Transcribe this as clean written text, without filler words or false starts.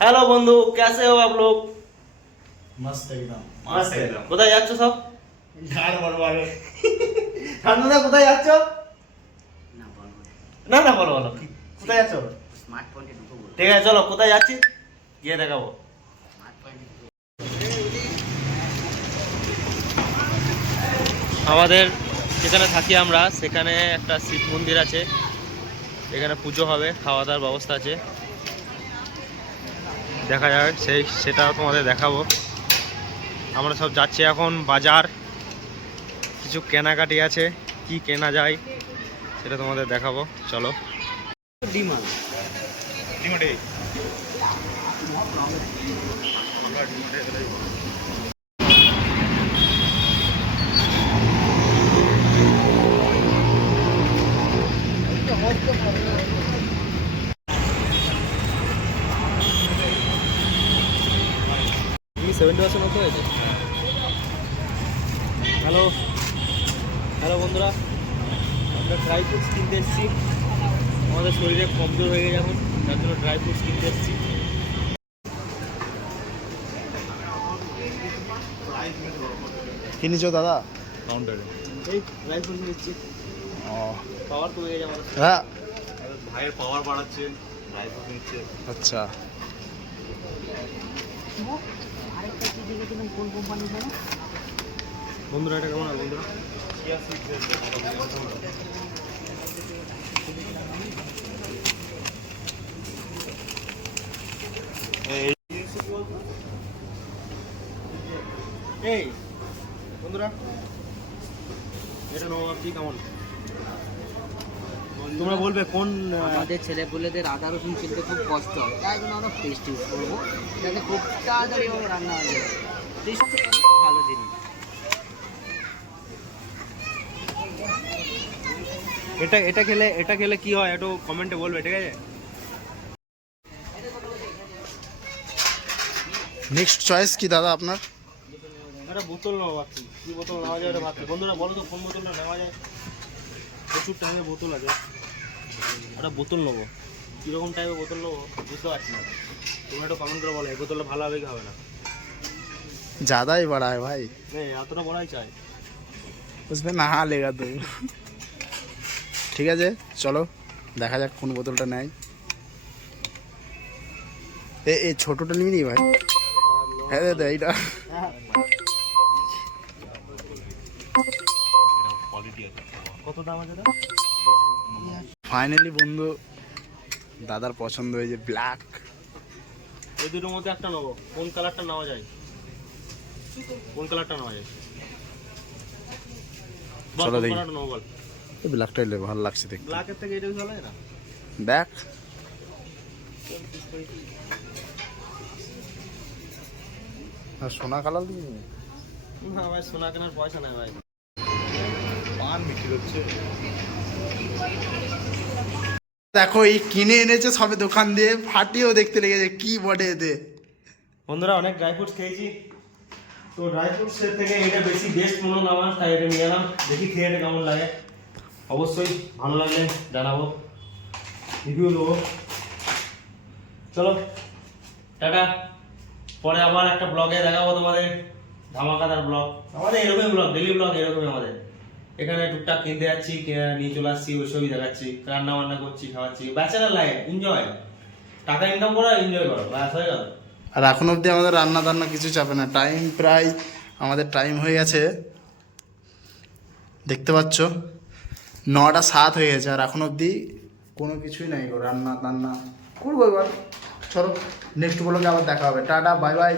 Hello बंधु, कैसे हो आप लोग? मस्त एकदम मस्त एकदम। কোথায় যাচ্ছ সব? ঝাড় বড়বারে ঠান্ডা কোথায় যাচ্ছ? না বলবো না। না না বলো বলো কোথায় যাচ্ছ? স্মার্ট পয়েন্টে ঢুকবো বলো। ঠিক আছে চলো, কোথায় যাচ্ছি গিয়ে দেখাবো। স্মার্ট পয়েন্টে ঢুকবো। আমাদের যেখানে থাকি আমরা সেখানে একটা শিব মন্দির আছে, এখানে পুজো হবে, খাওয়া দাওয়ার ব্যবস্থা আছে, দেখা যাক সেটাও তোমাদের দেখাবো। আমরা সব যাচ্ছি এখন বাজার, কিছু কেনাকাটি আছে, কি কেনা যায় সেটা তোমাদের দেখাবো, চলো। ডিমান্ড তুমি 70% মতো হয়েছে। হ্যালো হ্যালো বন্ধুরা, আমরা ড্রাই ফ্রুটস কিনতে এসেছি, আমাদের শরীরে কমজোর হয়ে গেছে এখন, তার জন্য ড্রাই ফ্রুটস কিনতে এসেছি। কি নিছো দাদা? কাউন্টারে এই ড্রাই ফ্রুটস নিচ্ছি, পাওয়ার কমে গেছে আমাদের। হ্যাঁ ভাইয়ের পাওয়ার বাড়াচ্ছে, ড্রাই ফ্রুট নিচ্ছে। আচ্ছা আরেকটা কি দেখেছিলাম কোন কোম্পানি জানো? বন্ধুরা এটা কেমন আর বন্ধুরা? এই বন্ধুরা এটা নেবো ভাবছি, কেমন তোমরা বলবে কোন আমাদের ছেলেপুলেদের আদা রসুন চিনতে খুব কষ্ট হয়, তাই জন্য আমরা পেস্ট ইউজ করবো, যাতে খুব তাড়াতাড়ি রান্না হয়ে যায়। পেস্ট ভালো জিনিস। এটা খেলে কি হয় একটু কমেন্টে বলবে, ঠিক আছে? নেক্সট চয়েস কি দাদা আপনার? একটা বোতল নেবো ভাবছি, কি বোতল নেওয়া যায় এটা ভাবছি। বন্ধুরা বলো তো কোন বোতলটা নেওয়া যায়, প্রচুর টাইপের বোতল আছে, একটা বোতল নেবো, কীরকম টাইপের বোতল নেবো বুঝতে পারছি না, তোমরা একটু কমেন্ট করে বলো এই বোতলটা ভালো হবে কি হবে না। ज़्यादा ही बड़ा है भाई, এতটা বড়াই চাই। उसमें नहा लेगा तो। ঠিক আছে চলো দেখা যাক কোন বোতলটা নেয়। এই ছোটটা নিবি নি ভাই? হ্যাঁ দাদা এইটা কত দাম আছে? ফাইনালি বন্ধু দাদার পছন্দ হয়েছে ব্ল্যাক। এই দুটোর মধ্যে একটা নেবো, কোন কালারটা নেওয়া যায়? কোন কালারটা নেওয়া যায়? চলো দেখি। কালারটা নেবো বল। এই ব্ল্যাকটাই লে, ভালো লাগছে দেখতে। ব্ল্যাকের থেকে এটা ভালো লাগে না? দেখ আর সোনা কালার দিবি নি? না ভাই, সোনা কেনার পয়সা নেই ভাই। পান বিক্রি হচ্ছে। দেখো এই কিনে এনেছে সবে দোকান দিয়ে, ফাটিয়েও দেখতে লেগেছে কি বটে এতে। বন্ধুরা অনেক ড্রাই ফ্রুটস খেয়েছি, তো ড্রাই ফ্রুটসের থেকে এটা বেশি বেস্ট মনে হলো আমার, তাই এটা নিয়ে এলাম, দেখি খেয়ে এটা কেমন লাগে। অবশ্যই ভালো লাগলে জানাবো, রিভিউ দেবো। চলো টাটা, পরে আবার একটা ব্লগে দেখাবো তোমাদের, ধামাকাদার ব্লগ। আমাদের এরকমই ব্লগ, ডেলি ব্লগ এরকমই আমাদের। এখানে টুকটাক কিনতে যাচ্ছি, নিয়ে চলে আসছি, ওইসবই দেখাচ্ছি, রান্না বান্না করছি, খাওয়াচ্ছি, ব্যাচেলার লাইফ এনজয়, টাকা ইনকাম করো, এনজয় করো, ব্যাস হয়ে গেল। আর এখন অবধি আমাদের রান্না টান্না কিছু চাপে না, টাইম প্রায় আমাদের টাইম হয়ে গেছে, দেখতে পাচ্ছ 9:07 হয়ে গেছে, আর এখন অবধি কোনো কিছুই নাই গো, রান্না টান্না করবো এবার। চলো নেক্সট ব্লগে আবার দেখা হবে, টাটা বাই বাই।